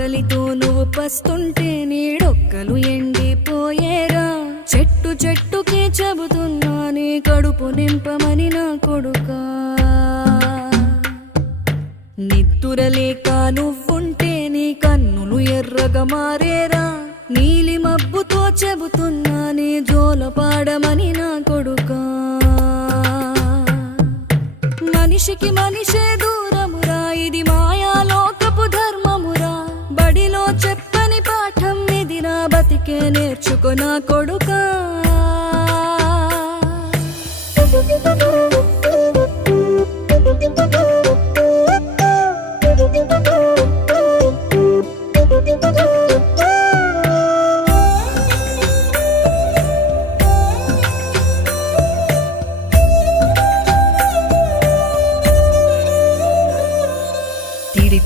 ఆకలితో నువ్వు పస్తుంటే నీడొక్కలు ఎండిపోయేరా. చెట్టు చెట్టుకే చెబుతున్నా నీ కడుపు నింపమని నా కొడుకా. నిద్దురలేక నువ్వుంటే నీ కన్నులు ఎర్రగా మారేరా. నీలి మబ్బుతో చెబుతున్నా నీ జోలపాడమని నా కొడుకా. మనిషికి మనిషే దూరమురా, ఇది మాయాలోకపు ధర్మమురా. బడిలో చెప్పని పాఠం ఇది, నా బతికే నేర్చుకో నా కొడుకా.